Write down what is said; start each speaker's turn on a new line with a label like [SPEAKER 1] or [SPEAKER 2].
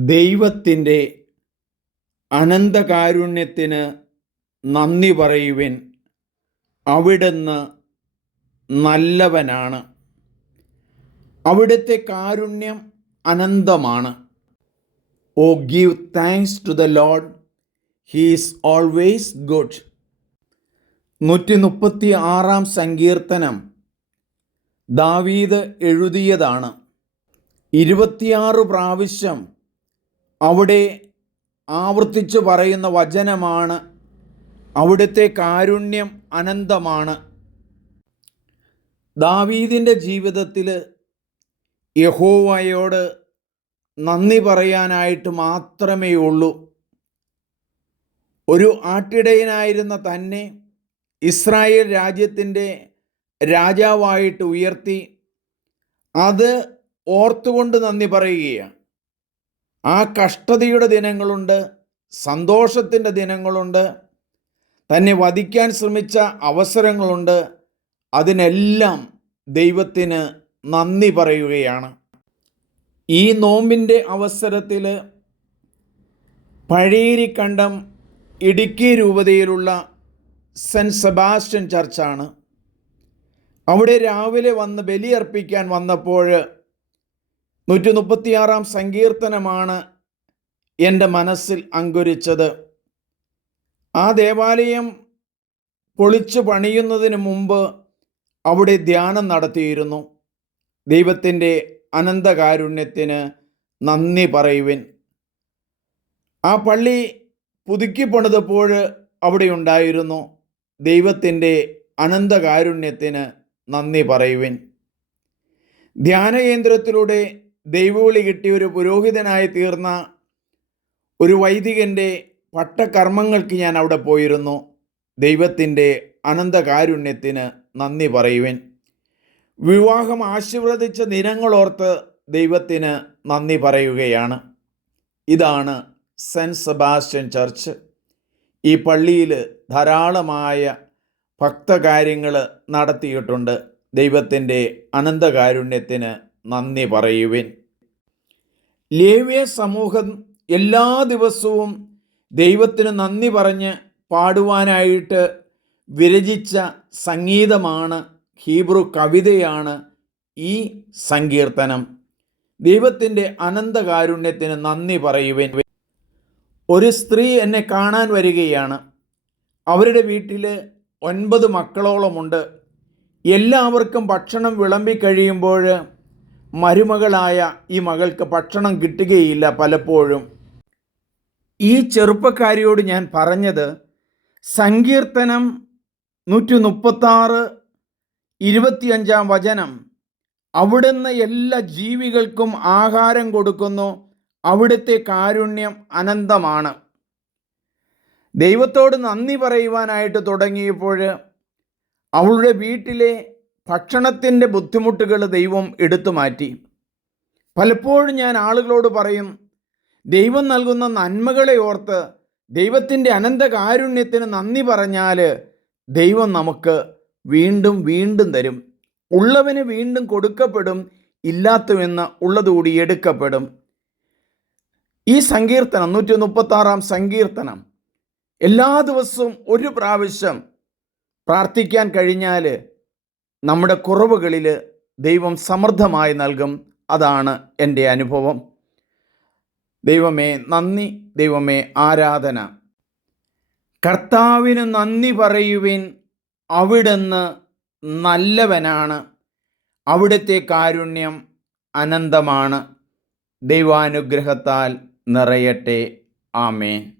[SPEAKER 1] ദൈവത്തിന്റെ അനന്തകാരുണ്യത്തിന് നന്ദി പറയുവിൻ. അവിടുന്ന് നല്ലവനാണ്. അവിടുത്തെ കാരുണ്യം അനന്തമാണ്. ഓ give thanks to the Lord. He's always good. നൂറ്റി മുപ്പത്തി ആറാം സങ്കീർത്തനം. ദാവീദ് എഴുതിയതാണ്. ഇരുപത്തിയാറ് പ്രാവശ്യം അവിടെ ആവർത്തിച്ച് പറയുന്ന വചനമാണ് അവിടുത്തെ കാരുണ്യം അനന്തമാണ്. ദാവീദിന്റെ ജീവിതത്തിൽ യഹോവയോട് നന്ദി പറയാനായിട്ട് മാത്രമേ ഉള്ളൂ. ഒരു ആട്ടിടയനായിരുന്ന തന്നെ ഇസ്രായേൽ രാജ്യത്തിന്റെ രാജാവായിട്ട് ഉയർത്തി അത് ഓർത്തുകൊണ്ട് നന്ദി പറയുകയാണ്. ആ കഷ്ടതയുടെ ദിനങ്ങളുണ്ട് സന്തോഷത്തിന്റെ ദിനങ്ങളുണ്ട് തന്നെ വധിക്കാൻ ശ്രമിച്ച അവസരങ്ങളുണ്ട്. അതിനെല്ലാം ദൈവത്തിന് നന്ദി പറയുകയാണ്. ഈ നോമ്പിന്റെ അവസരത്തിൽ കണ്ടം ഇടുക്കി രൂപതയിലുള്ള സെന്റ് സെബാസ്റ്റ്യൻ ചർച്ചാണ്. അവിടെ രാവിലെ വന്ന് ബലിയർപ്പിക്കാൻ വന്നപ്പോൾ നൂറ്റി മുപ്പത്തിയാറാം സങ്കീർത്തനമാണ് എന്റെ മനസ്സിൽ അങ്കുരിച്ചത്. ആ ദേവാലയം പൊളിച്ചു പണിയുന്നതിന് മുമ്പ് അവിടെ ധ്യാനം നടത്തിയിരുന്നു. ദൈവത്തിന്റെ അനന്തകാരുണ്യത്തിന് നന്ദി പറയുവിൻ. ആ പള്ളി പുതുക്കി പണിതപ്പോൾ അവിടെ ഉണ്ടായിരുന്നു. ദൈവത്തിന്റെ അനന്തകാരുണ്യത്തിന് നന്ദി പറയുവിൻ. ധ്യാനകേന്ദ്രത്തിലൂടെ ദൈവവിളി കിട്ടിയ ഒരു പുരോഹിതനായി തീർന്ന ഒരു വൈദികന്റെ പട്ടകർമ്മങ്ങൾക്ക് ഞാൻ അവിടെ പോയിരുന്നു. ദൈവത്തിന്റെ അനന്തകാരുണ്യത്തിന് നന്ദി പറയുവിൻ. വിവാഹം ആശീർവദിച്ച ദിനങ്ങളോർത്ത് ദൈവത്തിന് നന്ദി പറയുകയാണ്. ഇതാണ് സെന്റ് സെബാസ്റ്റ്യൻ ചർച്ച്. ഈ പള്ളിയിൽ ധാരാളമായ ഭക്തകാര്യങ്ങൾ നടത്തിയിട്ടുണ്ട്. ദൈവത്തിന്റെ അനന്തകാരുണ്യത്തിന് നന്ദി പറയുവിൻ. ലേവ്യ സമൂഹം എല്ലാ ദിവസവും ദൈവത്തിന് നന്ദി പറഞ്ഞ് പാടുവാനായിട്ട് വിരചിച്ച സംഗീതമാണ് ഹീബ്രു കവിതയാണ് ഈ സങ്കീർത്തനം. ദൈവത്തിന്റെ അനന്തകാരുണ്യത്തിന് നന്ദി പറയുവൻ. ഒരു സ്ത്രീ എന്നെ കാണാൻ വരികയാണ്. അവരുടെ വീട്ടിൽ ഒൻപത് മക്കളോളമുണ്ട്. എല്ലാവർക്കും ഭക്ഷണം വിളമ്പി കഴിയുമ്പോൾ മരുമകളായ ഈ മകൾക്ക് ഭക്ഷണം കിട്ടുകയില്ല പലപ്പോഴും. ഈ ചെറുപ്പക്കാരിയോട് ഞാൻ പറഞ്ഞത് സങ്കീർത്തനം നൂറ്റി മുപ്പത്താറ് ഇരുപത്തിയഞ്ചാം വചനം. അവിടുന്ന് എല്ലാ ജീവികൾക്കും ആഹാരം കൊടുക്കുന്നു. അവിടുത്തെ കാരുണ്യം അനന്തമാണ്. ദൈവത്തോട് നന്ദി പറയുവാനായിട്ട് തുടങ്ങിയപ്പോൾ അവളുടെ വീട്ടിലെ ഭക്ഷണത്തിന്റെ ബുദ്ധിമുട്ടുകൾ ദൈവം എടുത്തു മാറ്റി. പലപ്പോഴും ഞാൻ ആളുകളോട് പറയും ദൈവം നൽകുന്ന നന്മകളെ ഓർത്ത് ദൈവത്തിന്റെ അനന്തകാരുണ്യത്തിന് നന്ദി പറഞ്ഞാൽ ദൈവം നമുക്ക് വീണ്ടും വീണ്ടും തരും. ഉള്ളവന് വീണ്ടും കൊടുക്കപ്പെടും ഇല്ലാത്തവെന്ന് ഉള്ളതുകൂടി എടുക്കപ്പെടും. ഈ സങ്കീർത്തനം നൂറ്റി മുപ്പത്താറാം സങ്കീർത്തനം എല്ലാ ദിവസവും ഒരു പ്രാവശ്യം പ്രാർത്ഥിക്കാൻ കഴിഞ്ഞാൽ നമ്മുടെ കുറവുകളിൽ ദൈവം സമൃദ്ധമായി നൽകും. അതാണ് എന്റെ അനുഭവം. ദൈവമേ നന്ദി. ദൈവമേ ആരാധന. കർത്താവിന് നന്ദി പറയുവിൻ. അവിടുന്ന് നല്ലവനാണ്. അവിടുത്തെ കാരുണ്യം അനന്തമാണ്. ദൈവാനുഗ്രഹത്താൽ നിറയട്ടെ. ആമേൻ.